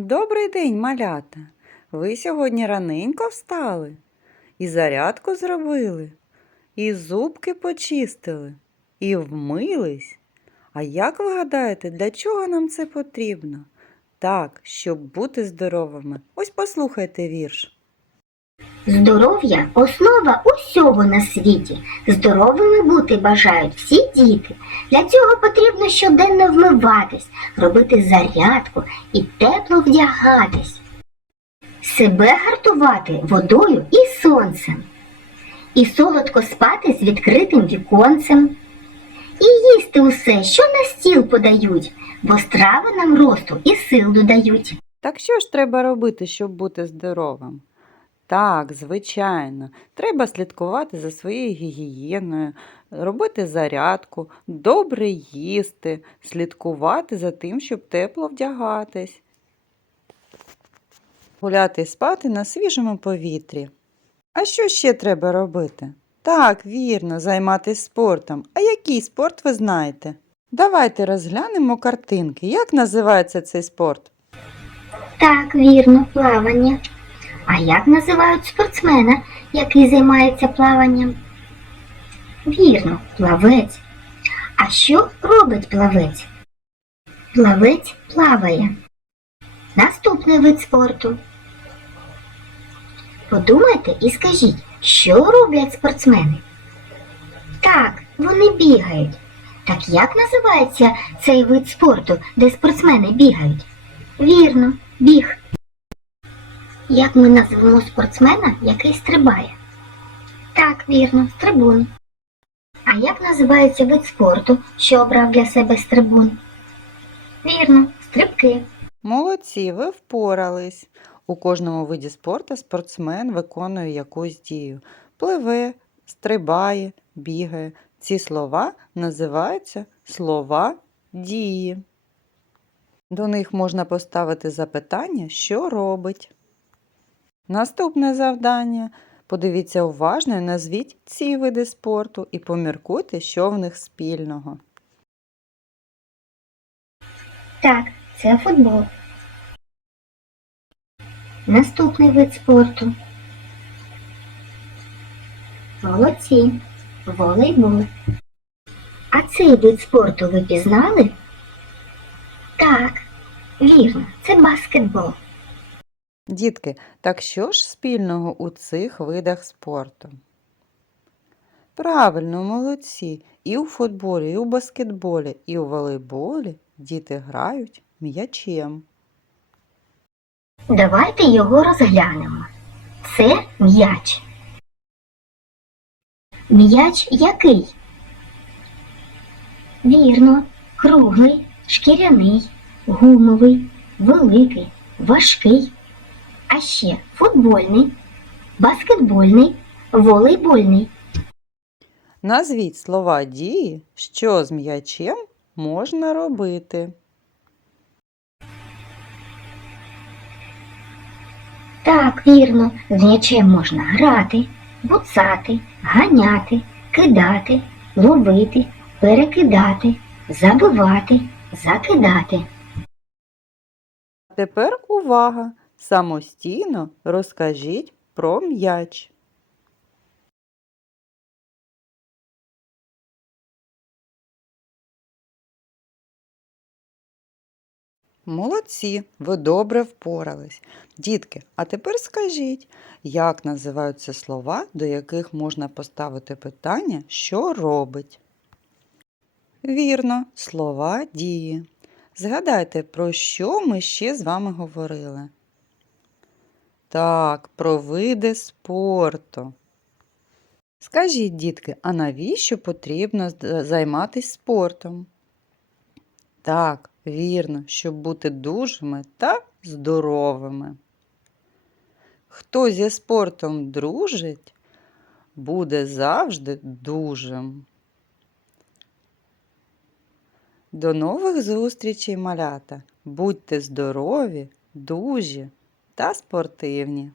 Добрий день, малята! Ви сьогодні раненько встали? І зарядку зробили, і зубки почистили, і вмились. А як ви гадаєте, для чого нам це потрібно? Так, щоб бути здоровими. Ось послухайте вірш. Здоров'я основа усього на світі. Здоровими бути бажають всі діти. Для цього потрібно щоденно вмиватись, робити зарядку і тепло вдягатись. Себе гартувати водою і сонцем. І солодко спати з відкритим віконцем. І їсти усе, що на стіл подають, бо страви нам росту і сил додають. Так що ж треба робити, щоб бути здоровим? Так, звичайно, треба слідкувати за своєю гігієною, робити зарядку, добре їсти, слідкувати за тим, щоб тепло вдягатись, гуляти і спати на свіжому повітрі. А що ще треба робити? Так, вірно, займатися спортом. А який спорт ви знаєте? Давайте розглянемо картинки. Як називається цей спорт? Так, вірно, плавання. А як називають спортсмена, який займається плаванням? Вірно, плавець. А що робить плавець? Плавець плаває. Наступний вид спорту. Подумайте і скажіть, що роблять спортсмени? Так, вони бігають. Так як називається цей вид спорту, де спортсмени бігають? Вірно, біг. Як ми назвемо спортсмена, який стрибає? Так, вірно, стрибун. А як називається вид спорту, що обрав для себе стрибун? Вірно, стрибки. Молодці, ви впорались. У кожному виді спорту спортсмен виконує якусь дію. Пливе, стрибає, бігає. Ці слова називаються слова дії. До них можна поставити запитання, що робить. Наступне завдання. Подивіться уважно і назвіть ці види спорту і поміркуйте, що в них спільного. Так, це футбол. Наступний вид спорту. Молодці. Волейбол. А цей вид спорту ви пізнали? Так, вірно, це баскетбол. Дітки, так що ж спільного у цих видах спорту? Правильно, молодці. І у футболі, і у баскетболі, і у волейболі діти грають м'ячем. Давайте його розглянемо. Це м'яч. М'яч який? Вірно, круглий, шкіряний, гумовий, великий, важкий. А ще футбольний, баскетбольний, волейбольний. Назвіть слова дії, що з м'ячем можна робити. Так, вірно, з м'ячем можна грати, буцати, ганяти, кидати, ловити, перекидати, забивати, закидати. Тепер увага! Самостійно розкажіть про м'яч. Молодці, ви добре впорались. Дітки, а тепер скажіть, як називаються слова, до яких можна поставити питання, що робить? Вірно, слова дії. Згадайте, про що ми ще з вами говорили? Так, про види спорту. Скажіть, дітки, а навіщо потрібно займатися спортом? Так, вірно, щоб бути дужими та здоровими. Хто зі спортом дружить, буде завжди дужим. До нових зустрічей, малята! Будьте здорові, дужі та спортивні!